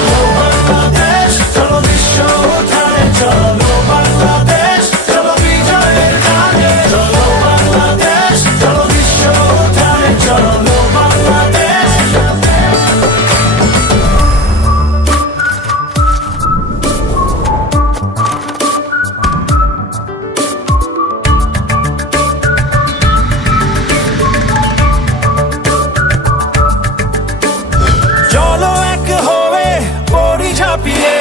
চলো বাংলাদেশ, চলো বিশ্ব উঠানে, চলো বাংলাদেশ, চলো বিজয়ের গানে, চলো বাংলাদেশ, চলো বিশ্ব উঠানে, চলো বাংলাদেশ। চলো এক হয়ে পড়ি ঝাঁপিয়ে,